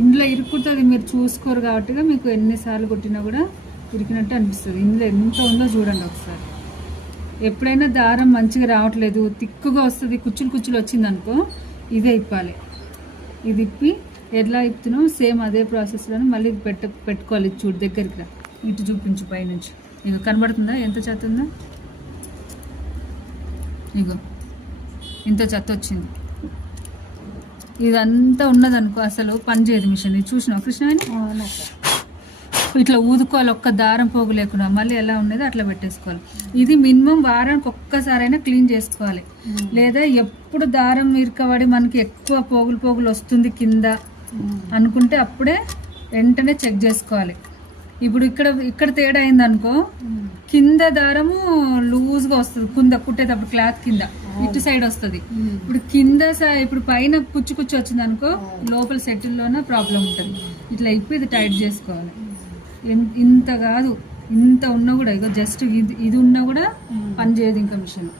ఇందులో ఇరుక్కుతుంది, మీరు చూసుకోరు కాబట్టి మీకు ఎన్నిసార్లు కొట్టినా కూడా ఇరికినట్టు అనిపిస్తుంది. ఇందులో ఎంత ఉందో చూడండి ఒకసారి. ఎప్పుడైనా దారం మంచిగా రావట్లేదు, తిక్కుగా వస్తుంది, కుచ్చులు కుచ్చులు వచ్చింది అనుకో, ఇదే ఇప్పాలి. ఇది ఇప్పి ఎట్లా ఇప్పుతున్నాం సేమ్ అదే ప్రాసెస్లోనే మళ్ళీ ఇది పెట్టుకోవాలి. చూడు దగ్గరికి రా, ఇటు చూపించు పైనుంచి. ఇక కనబడుతుందా ఎంత చెత్త ఉందో? ఇగో ఇంత చెత్త వచ్చింది. ఇదంతా ఉన్నదనుకో అసలు పని చేయదు మిషన్. ఇది చూసినావు కృష్ణవేణి? ఇట్లా ఊదుకోవాలి, ఒక్క దారం పోగు లేకుండా. మళ్ళీ ఎలా ఉండేదో అట్లా పెట్టేసుకోవాలి. ఇది మినిమం వారానికి ఒక్కసారైనా క్లీన్ చేసుకోవాలి. లేదా ఎప్పుడు దారం ఇరుకబడి మనకి ఎక్కువ పోగులు వస్తుంది కింద అనుకుంటే అప్పుడే వెంటనే చెక్ చేసుకోవాలి. ఇప్పుడు ఇక్కడ తేడా అయిందనుకో, కింద దారము లూజ్గా వస్తుంది, కుట్టేటప్పుడు క్లాత్ కింద ఇటు సైడ్ వస్తుంది. ఇప్పుడు ఇప్పుడు పైన కుచ్చు వచ్చింది అనుకో, లోపల సెటిల్లోనే ప్రాబ్లం ఉంటుంది. ఇట్లా ఇప్పి ఇది టైట్ చేసుకోవాలి. ఇంత కాదు, ఇంత ఉన్నా కూడా ఇక జస్ట్ ఇది ఉన్నా కూడా పని చేయదు ఇంకా మిషన్.